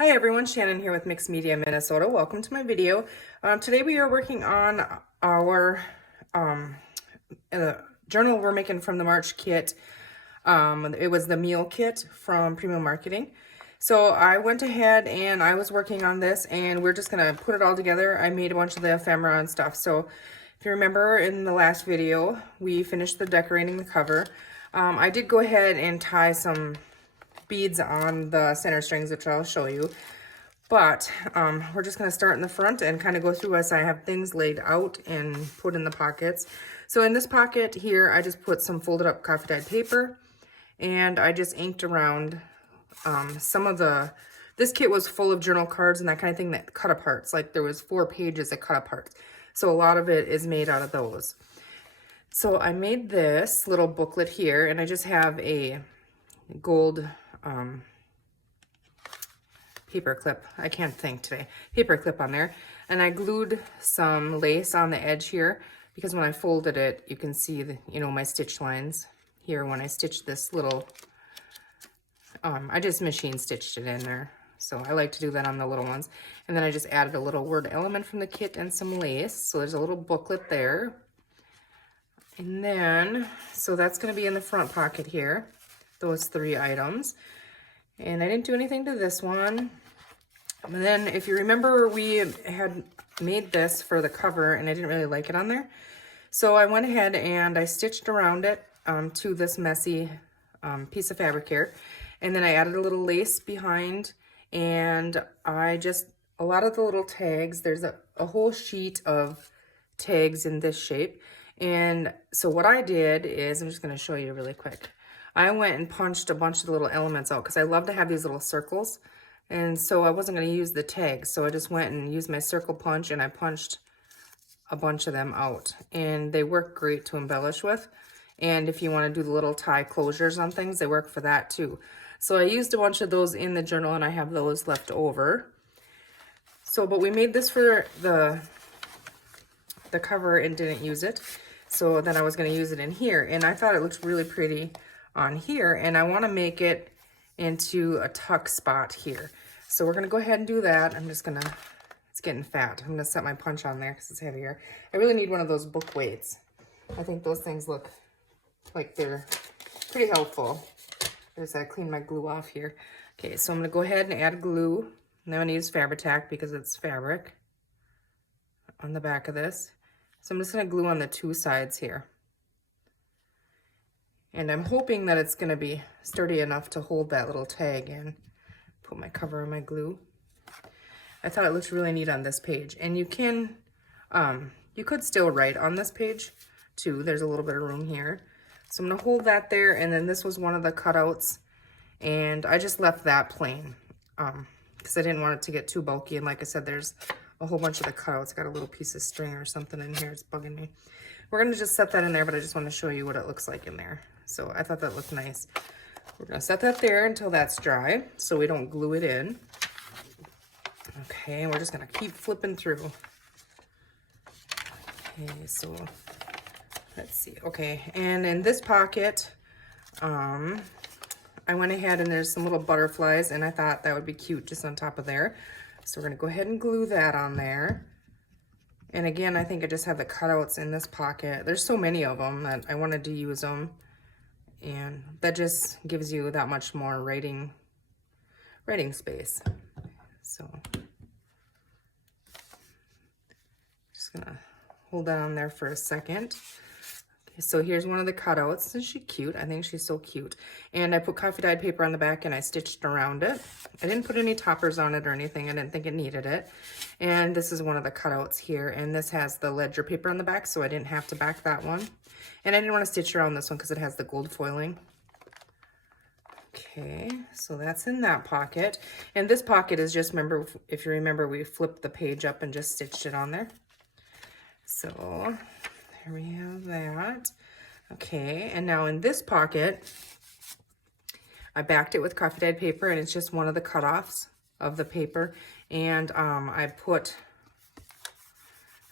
Hi everyone, Shannon here with Mixed Media Minnesota. Welcome to my video. Today we are working on our journal we're making from the March kit. It was the Miel kit from Premium Marketing. So I went ahead and I was working on this and we're just going to put it all together. I made a bunch of the ephemera and stuff. So if you remember in the last video, we finished decorating the cover. I did go ahead and tie some beads on the center strings, which I'll show you. But we're just going to start in the front and kind of go through as I have things laid out and put in the pockets. So in this pocket here, I just put some folded up coffee dyed paper and I just inked around some of this kit was full of journal cards and that kind of thing that cut aparts. Like there was 4 pages that cut apart. So a lot of it is made out of those. So I made this little booklet here and I just have a gold paper clip, I can't think today, paper clip on there, and I glued some lace on the edge here because when I folded it you can see the, my stitch lines here when I stitched this little, I just machine stitched it in there, so I like to do that on the little ones. And then I just added a little word element from the kit and some lace, so there's a little booklet there. And then, so that's going to be in the front pocket here, those 3 items. And I didn't do anything to this one. And then if you remember, we had made this for the cover and I didn't really like it on there. So I went ahead and I stitched around it to this messy piece of fabric here. And then I added a little lace behind and a lot of the little tags, there's a whole sheet of tags in this shape. And so what I did is, I'm just going to show you really quick. I went and punched a bunch of the little elements out because I love to have these little circles. And so I wasn't going to use the tags. So I just went and used my circle punch and I punched a bunch of them out. And they work great to embellish with. And if you want to do the little tie closures on things, they work for that too. So I used a bunch of those in the journal and I have those left over. So, but we made this for the cover and didn't use it. So then I was going to use it in here. And I thought it looked really pretty on here, and I want to make it into a tuck spot here. So we're going to go ahead and do that. It's getting fat. I'm going to set my punch on there because it's heavier. I really need one of those book weights. I think those things look like they're pretty helpful. I just got to clean my glue off here. Okay, so I'm going to go ahead and add glue. And I'm going to use Fabri-Tac because it's fabric on the back of this. So I'm just going to glue on the 2 sides here. And I'm hoping that it's going to be sturdy enough to hold that little tag in. Put my cover on my glue. I thought it looked really neat on this page. And you can, you could still write on this page too. There's a little bit of room here. So I'm going to hold that there. And then this was one of the cutouts. And I just left that plain because I didn't want it to get too bulky. And like I said, there's a whole bunch of the cutouts. Got a little piece of string or something in here. It's bugging me. We're going to just set that in there, but I just want to show you what it looks like in there. So I thought that looked nice. We're going to set that there until that's dry so we don't glue it in. Okay, we're just going to keep flipping through. Okay, so let's see. Okay, and in this pocket, I went ahead and there's some little butterflies and I thought that would be cute just on top of there. So we're going to go ahead and glue that on there. And again, I think I just have the cutouts in this pocket. There's so many of them that I wanted to use them. And that just gives you that much more writing space. So just gonna hold that on there for a second. Okay, so here's one of the cutouts. Isn't she cute? I think she's so cute. And I put coffee dyed paper on the back and I stitched around it. I didn't put any toppers on it or anything. I didn't think it needed it. And this is one of the cutouts here. And this has the ledger paper on the back, so I didn't have to back that one. And I didn't want to stitch around this one because it has the gold foiling. Okay, so that's in that pocket. And this pocket is just, remember, if you remember, we flipped the page up and just stitched it on there. So there we have that. Okay, and now in this pocket, I backed it with coffee dyed paper, and it's just one of the cutoffs of the paper. And I put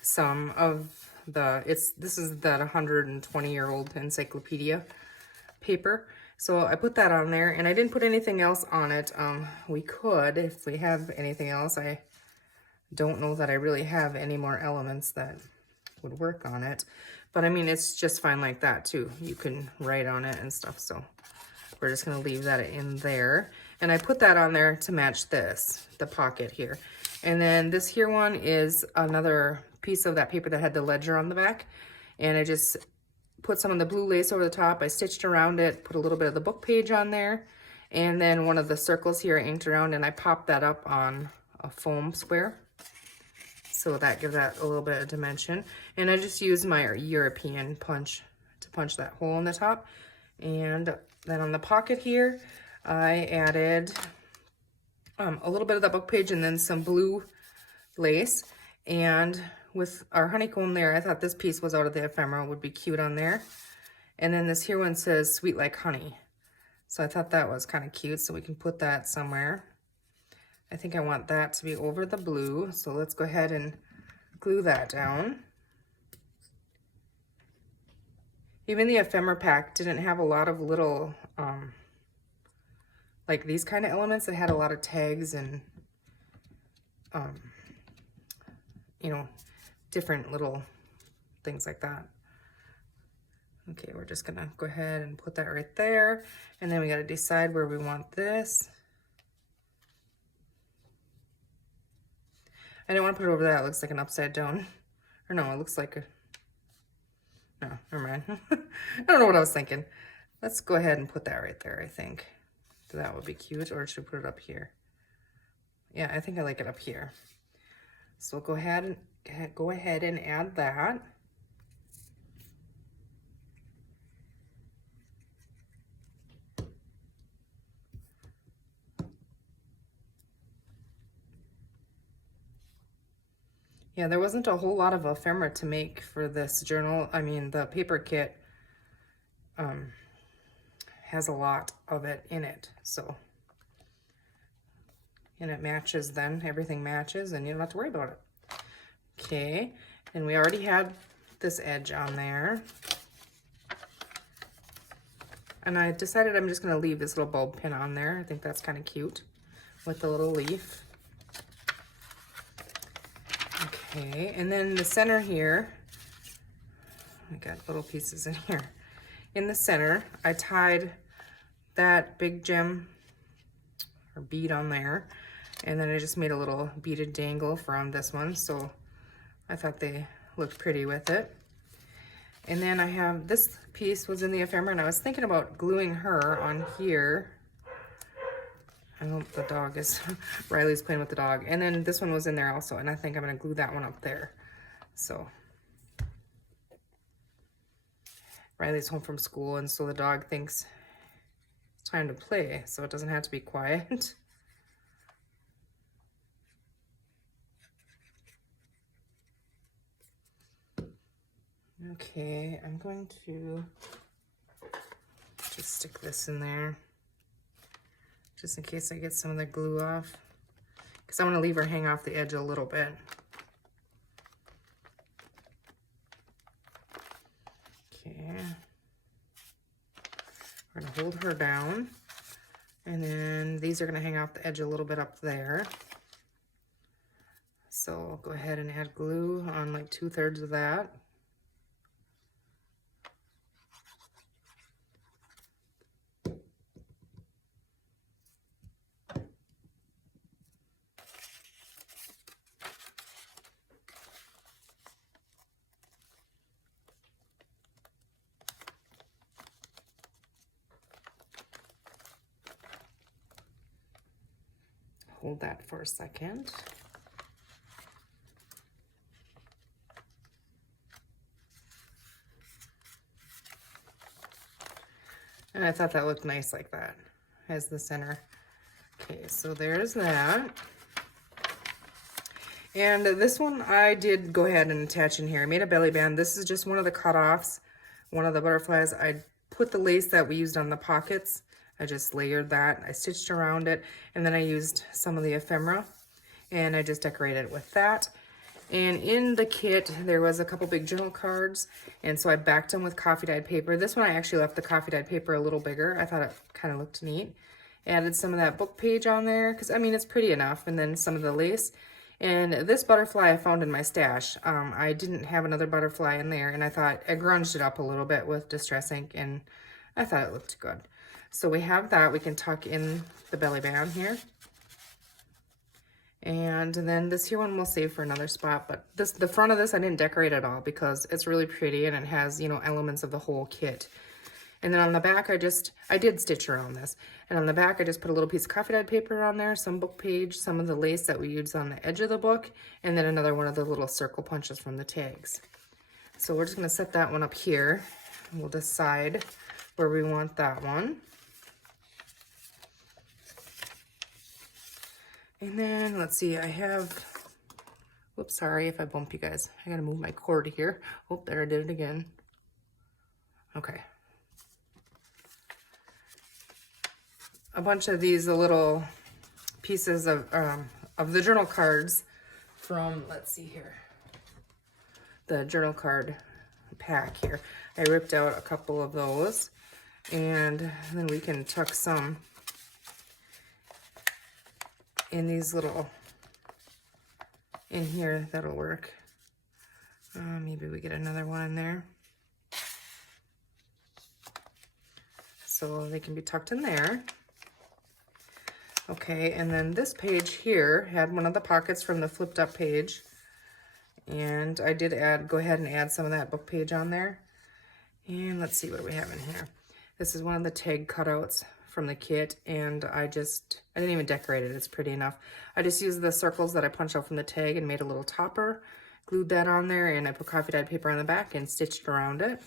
some of this is that 120-year-old encyclopedia paper. So I put that on there, and I didn't put anything else on it. We could, if we have anything else. I don't know that I really have any more elements that would work on it. But I mean, it's just fine like that too. You can write on it and stuff. So we're just gonna leave that in there. And I put that on there to match this, the pocket here. And then this here one is another piece of that paper that had the ledger on the back. And I just put some of the blue lace over the top. I stitched around it, put a little bit of the book page on there. And then one of the circles here I inked around, and I popped that up on a foam square. So that gives that a little bit of dimension. And I just used my European punch to punch that hole in the top. And then on the pocket here, I added a little bit of that book page and then some blue lace. And with our honeycomb there, I thought this piece was out of the ephemera, would be cute on there. And then this here one says sweet like honey. So I thought that was kind of cute, so we can put that somewhere. I think I want that to be over the blue, so let's go ahead and glue that down. Even the ephemera pack didn't have a lot of little, like these kind of elements. It had a lot of tags and, you know, different little things like that. Okay, we're just gonna go ahead and put that right there. And then we gotta decide where we want this. I don't want to put it over that. It looks like an upside down. Or no, it looks like a... No, never mind. I don't know what I was thinking. Let's go ahead and put that right there, I think. That would be cute. Or should we put it up here? Yeah, I think I like it up here. So go ahead and add that. Yeah, there wasn't a whole lot of ephemera to make for this journal. I mean, the paper kit has a lot of it in it, so. And it matches then, everything matches and you don't have to worry about it. Okay, and we already had this edge on there. And I decided I'm just gonna leave this little bulb pin on there. I think that's kind of cute with the little leaf. Okay, and then the center here, I got little pieces in here. In the center, I tied that big gem or bead on there, and then I just made a little beaded dangle from this one, so I thought they looked pretty with it. And then I have, this piece was in the ephemera, and I was thinking about gluing her on here. I hope the dog is, Riley's playing with the dog. And then this one was in there also, and I think I'm gonna glue that one up there. So, Riley's home from school, and so the dog thinks it's time to play, so it doesn't have to be quiet. Okay, I'm going to just stick this in there, just in case I get some of the glue off, because I want to leave her hang off the edge a little bit. Okay, we're going to hold her down, and then these are going to hang off the edge a little bit up there. So I'll go ahead and add glue on like 2/3 of that. Hold that for a second. And I thought that looked nice like that as the center. Okay, so there's that. And this one I did go ahead and attach in here. I made a belly band. This is just one of the cutoffs, one of the butterflies. I put the lace that we used on the pockets. I just layered that. I stitched around it, and then I used some of the ephemera, and I just decorated it with that. And in the kit, there was a couple big journal cards, and so I backed them with coffee dyed paper. This one I actually left the coffee dyed paper a little bigger. I thought it kind of looked neat. Added some of that book page on there, because I mean, it's pretty enough, and then some of the lace. And this butterfly I found in my stash. I didn't have another butterfly in there, and I thought I grunged it up a little bit with Distress ink, and I thought it looked good. So we have that. We can tuck in the belly band here. And then this here one we'll save for another spot, but the front of this I didn't decorate at all because it's really pretty and it has, you know, elements of the whole kit. And then on the back, I did stitch around this. And on the back, I just put a little piece of coffee dyed paper on there, some book page, some of the lace that we use on the edge of the book, and then another one of the little circle punches from the tags. So we're just gonna set that one up here. And we'll decide where we want that one. And then, let's see, I have, whoops, sorry if I bump you guys. I gotta move my cord here. Oh, there, I did it again. Okay. A bunch of these little pieces of the journal cards from, let's see here, the journal card pack here. I ripped out a couple of those, and then we can tuck some in these little, in here, that'll work. Maybe we get another one in there. So they can be tucked in there. Okay, and then this page here had one of the pockets from the flipped up page. And I did go ahead and add some of that book page on there. And let's see what we have in here. This is one of the tag cutouts from the kit, and I didn't even decorate it, it's pretty enough. I just used the circles that I punched out from the tag and made a little topper, glued that on there, and I put coffee dyed paper on the back and stitched around it.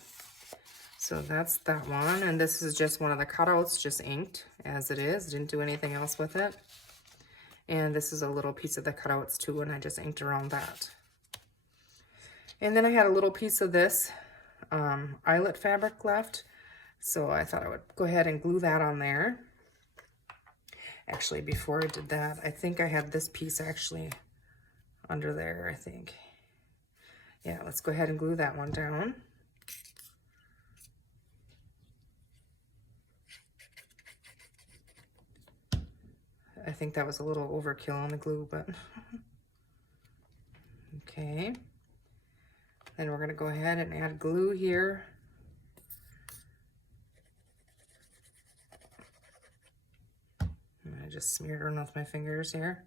So that's that one, and this is just one of the cutouts, just inked as it is, didn't do anything else with it. And this is a little piece of the cutouts too, and I just inked around that. And then I had a little piece of this eyelet fabric left, so I thought I would go ahead and glue that on there. Actually, before I did that, I think I had this piece actually under there, I think. Yeah, let's go ahead and glue that one down. I think that was a little overkill on the glue, but okay. Then we're gonna go ahead and add glue here. I just smeared it with my fingers here.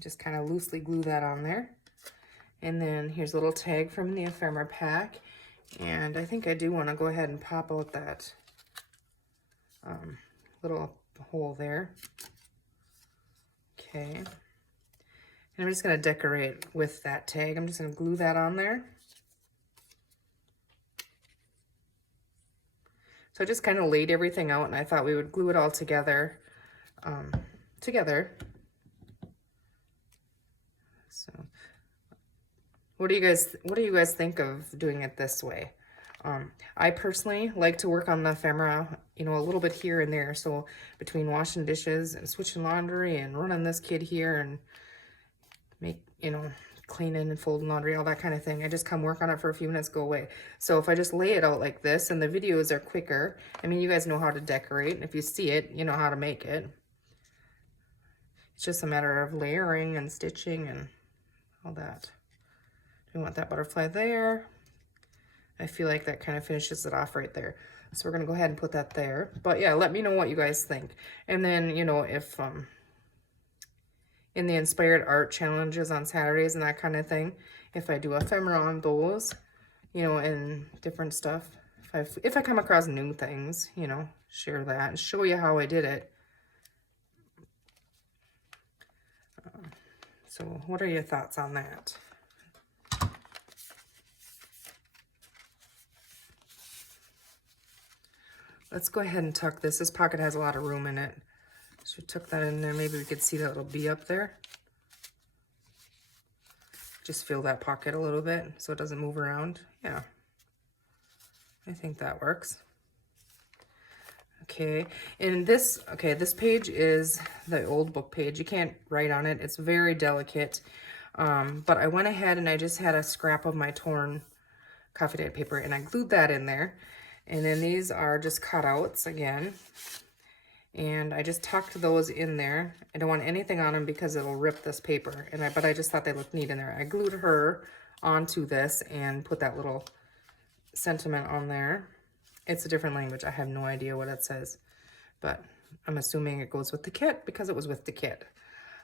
Just kind of loosely glue that on there. And then here's a little tag from the ephemera pack. And I think I do want to go ahead and pop out that little hole there. Okay. And I'm just going to decorate with that tag. I'm just going to glue that on there. So I just kind of laid everything out, and I thought we would glue it all together. So what do you guys think of doing it this way? I personally like to work on the ephemera, you know, a little bit here and there. So between washing dishes and switching laundry and running this kid here and cleaning and folding laundry, all that kind of thing, I just come work on it for a few minutes, go away. So if I just lay it out like this, and the videos are quicker, I mean, you guys know how to decorate, and if you see it, you know how to make it. It's just a matter of layering and stitching and all that. We want that butterfly there. I feel like that kind of finishes it off right there. So we're gonna go ahead and put that there. But yeah, let me know what you guys think. And then, you know, if in the inspired art challenges on Saturdays and that kind of thing, if I do ephemera on those, you know, and different stuff, if I come across new things, you know, share that and show you how I did it. So what are your thoughts on that? Let's go ahead and tuck this. This pocket has a lot of room in it. So we tuck that in there. Maybe we could see that little bee up there. Just fill that pocket a little bit so it doesn't move around. Yeah. I think that works. Okay, and this page is the old book page. You can't write on it. It's very delicate. But I went ahead and I just had a scrap of my torn coffee dyed paper and I glued that in there. And then these are just cutouts again. And I just tucked those in there. I don't want anything on them because it'll rip this paper. But I just thought they looked neat in there. I glued her onto this and put that little sentiment on there. It's a different language. I have no idea what it says, but I'm assuming it goes with the kit because it was with the kit.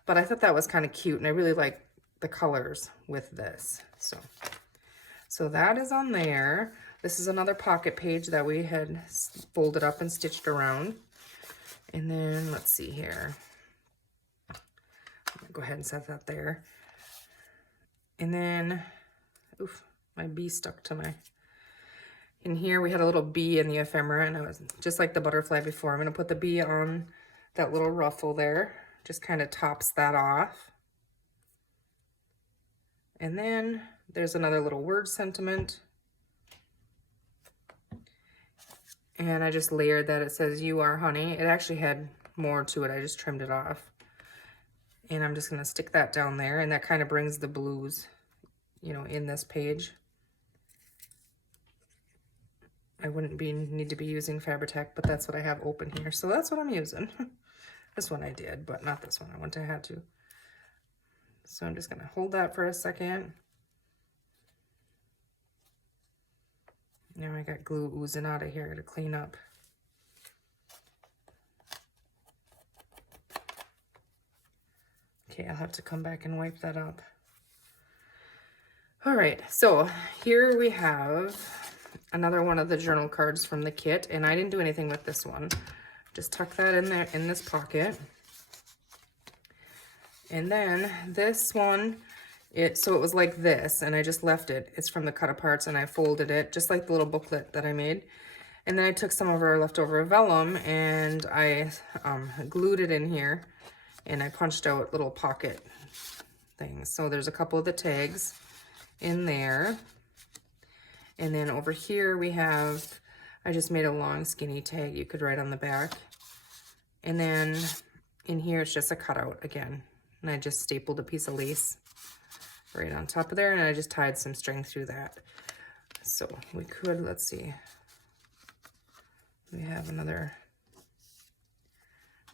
But I thought that was kind of cute, and I really like the colors with this. So that is on there. This is another pocket page that we had folded up and stitched around. And then let's see here. I'm gonna go ahead and set that there. And then, oof, my bee stuck to my... In here we had a little bee in the ephemera, and I was just like the butterfly before. I'm going to put the bee on that little ruffle there. Just kind of tops that off. And then there's another little word sentiment. And I just layered that. It says, "You are honey." It actually had more to it. I just trimmed it off. And I'm just going to stick that down there, and that kind of brings the blues, you know, in this page. I wouldn't need to be using Fabri-Tac, but that's what I have open here. So that's what I'm using. This one I did, but not this one. I wouldn't have had to. So I'm just going to hold that for a second. Now I got glue oozing out of here to clean up. Okay, I'll have to come back and wipe that up. All right, so here we have another one of the journal cards from the kit, and I didn't do anything with this one. Just tuck that in there in this pocket. And then this one, so it was like this, and I just left it. It's from the cut aparts, and I folded it just like the little booklet that I made. And then I took some of our leftover vellum and I glued it in here, and I punched out little pocket things. So there's a couple of the tags in there. And then over here we have, I just made a long skinny tag you could write on the back. And then in here it's just a cutout again. And I just stapled a piece of lace right on top of there, and I just tied some string through that. So we could, let's see. We have another,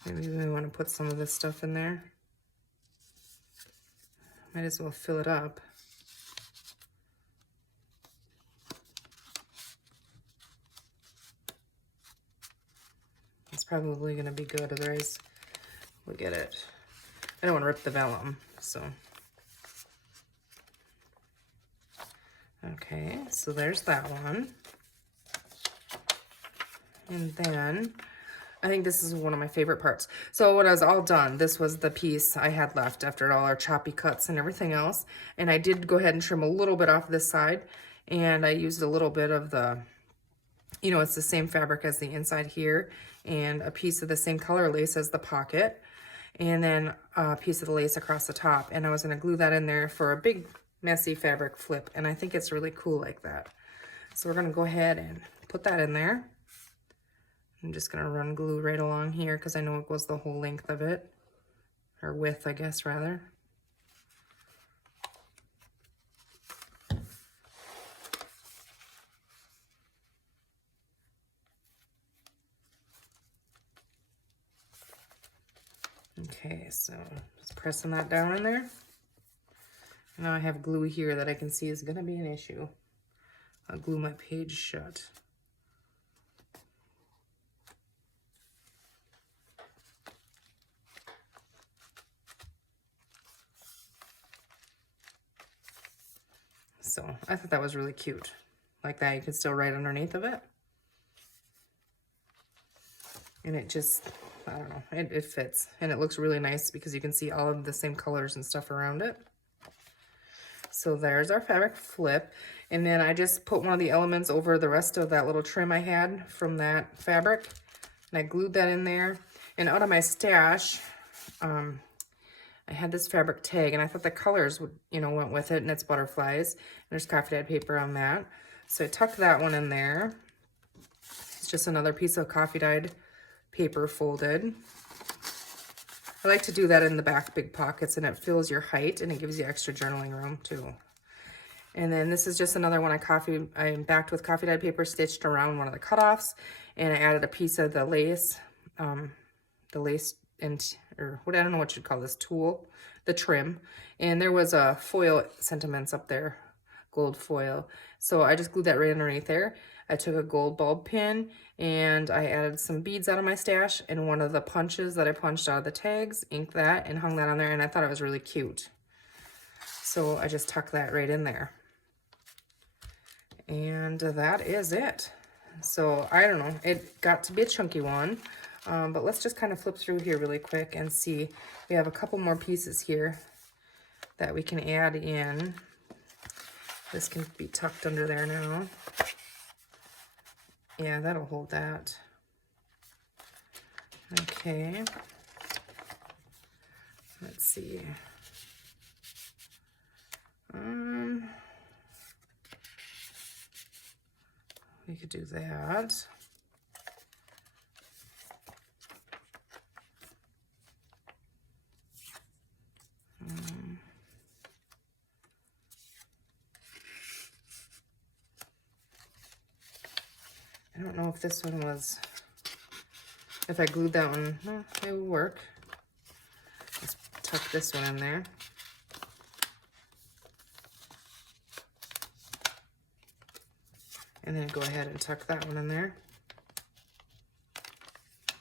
maybe we want to put some of this stuff in there. Might as well fill it up. It's probably going to be good, otherwise we'll get it. I don't want to rip the vellum, so. Okay, so there's that one. And then, I think this is one of my favorite parts. So when I was all done, this was the piece I had left after all our choppy cuts and everything else. And I did go ahead and trim a little bit off this side. And I used a little bit of the, you know, it's the same fabric as the inside here. And a piece of the same color lace as the pocket. And then a piece of the lace across the top. And I was going to glue that in there for a big messy fabric flip. And I think it's really cool like that. So we're going to go ahead and put that in there. I'm just going to run glue right along here because I know it goes the whole length of it. Or width, I guess, rather. Okay, so just pressing that down in there. Now I have glue here that I can see is going to be an issue. I'll glue my page shut. So I thought that was really cute. Like that, you can still write underneath of it. And it just, I don't know, it fits. And it looks really nice because you can see all of the same colors and stuff around it. So there's our fabric flip. And then I just put one of the elements over the rest of that little trim I had from that fabric. And I glued that in there. And out of my stash, I had this fabric tag, and I thought the colors would, you know, went with it, and it's butterflies. And there's coffee dyed paper on that. So I tucked that one in there. just another piece of coffee dyed paper folded. I like to do that in the back big pockets, and it fills your height and it gives you extra journaling room too. And then this is just another one I backed with coffee dyed paper, stitched around one of the cutoffs, and I added a piece of the lace or what, I don't know what you'd call this tool, the trim. And there was a foil sentiments up there, gold foil. So I just glued that right underneath there. I took a gold bulb pin and I added some beads out of my stash and one of the punches that I punched out of the tags, inked that and hung that on there, and I thought it was really cute. So I just tucked that right in there. And that is it. So I don't know, it got to be a chunky one. But let's just kind of flip through here really quick and see. We have a couple more pieces here that we can add in. This can be tucked under there now. Yeah, that'll hold that. Okay. Let's see. We could do that. I don't know if this one was, if I glued that one, no, it would work. Let's tuck this one in there. And then go ahead and tuck that one in there.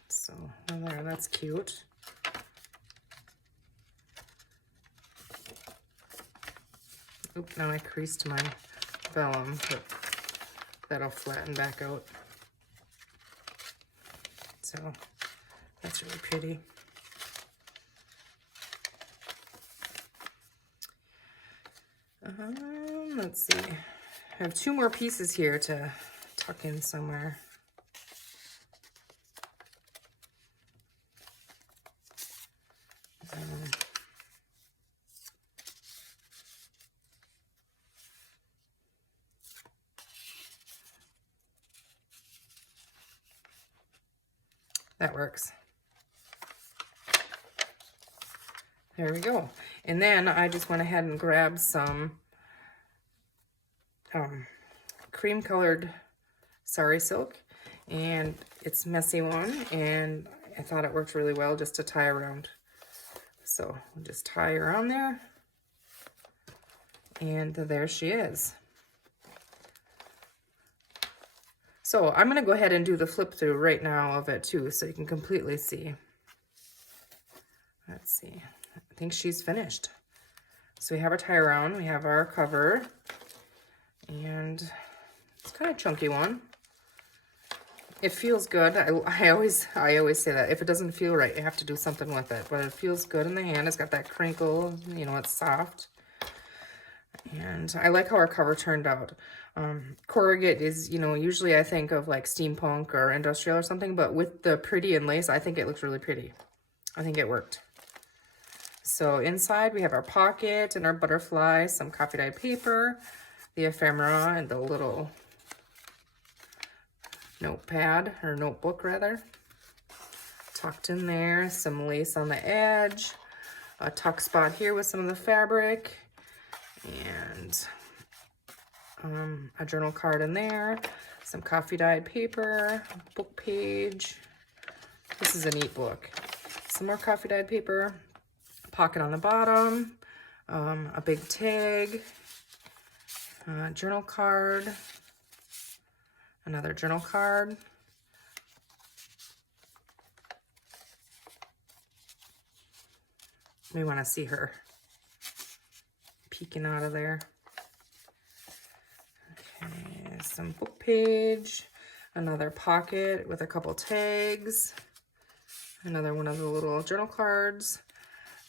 So, there, that's cute. Oop, now I creased my vellum, but that'll flatten back out. So, that's really pretty. Let's see. I have two more pieces here to tuck in somewhere. That works. There we go. And then I just went ahead and grabbed some cream colored sari silk, and it's a messy one, and I thought it worked really well just to tie around. So we'll just tie around there, and there she is. So I'm gonna go ahead and do the flip through right now of it too, so you can completely see. Let's see, I think she's finished. So we have our tie around, we have our cover, and it's kind of a chunky one. It feels good. I always say that if it doesn't feel right, you have to do something with it. But it feels good in the hand. It's got that crinkle, you know, it's soft. And I like how our cover turned out. Corrugate is, you know, usually I think of like steampunk or industrial or something, but with the pretty and lace, I think it looks really pretty. I think it worked. So inside we have our pocket and our butterfly, some coffee dyed paper, the ephemera, and the little notepad, or notebook rather, tucked in there, some lace on the edge, a tuck spot here with some of the fabric, and a journal card in there, some coffee dyed paper, book page. This is a neat book. Some more coffee dyed paper, pocket on the bottom, a big tag, journal card, another journal card, we want to see her peeking out of there. Okay, some book page, another pocket with a couple tags, another one of the little journal cards,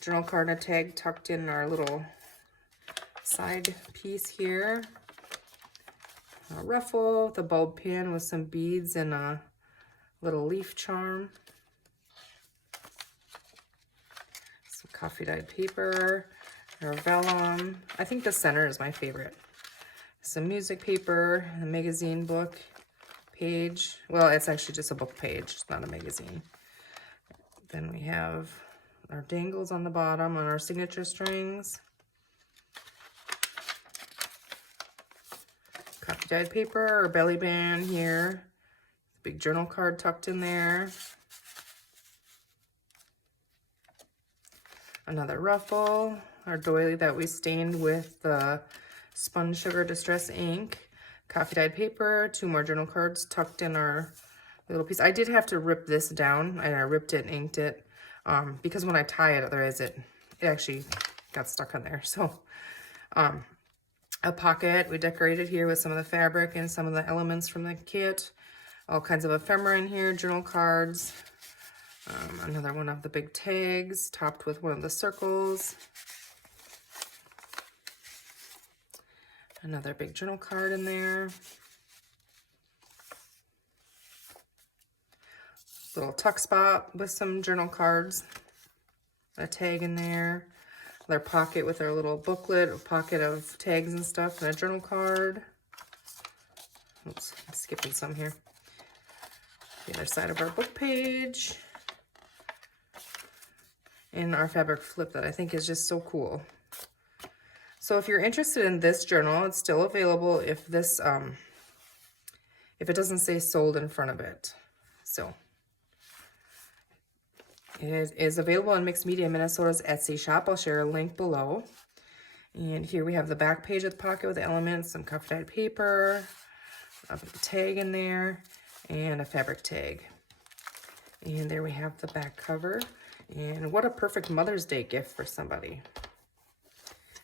journal card and a tag tucked in our little side piece here, a ruffle, the bulb pin with some beads and a little leaf charm, some coffee dyed paper, our vellum. I think the center is my favorite. Some music paper, a magazine book page. Well, it's actually just a book page. It's not a magazine. Then we have our dangles on the bottom on our signature strings. Copy dyed paper or belly band here. Big journal card tucked in there. Another ruffle, our doily that we stained with the Spun Sugar Distress ink. Coffee dyed paper, 2 more journal cards tucked in our little piece. I did have to rip this down, and I ripped it and inked it because when I tie it, otherwise it actually got stuck on there. So a pocket, we decorated here with some of the fabric and some of the elements from the kit. All kinds of ephemera in here, journal cards. Another one of the big tags, topped with one of the circles. Another big journal card in there. Little tuck spot with some journal cards. A tag in there. Another pocket with our little booklet, a pocket of tags and stuff, and a journal card. Oops, I'm skipping some here. The other side of our book page. And our fabric flip that I think is just so cool. So if you're interested in this journal, it's still available if this, if it doesn't say sold in front of it. So it is available in Mixed Media Minnesota's Etsy shop. I'll share a link below. And here we have the back page of the pocket with the elements, some coffee dyed paper, a tag in there, and a fabric tag. And there we have the back cover. And what a perfect Mother's Day gift for somebody.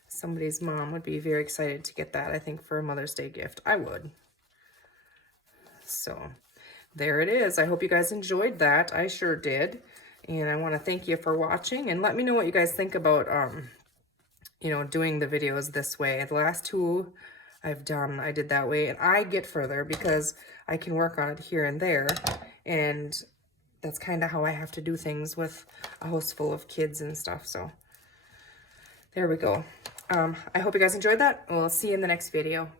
Somebody's mom would be very excited to get that, I think, for a Mother's Day gift. I would. So there it is. I hope you guys enjoyed that. I sure did. And I want to thank you for watching. And let me know what you guys think about, you know, doing the videos this way. The last 2 I've done, I did that way. And I get further because I can work on it here and there. And that's kind of how I have to do things with a house full of kids and stuff. So there we go. I hope you guys enjoyed that. We'll see you in the next video.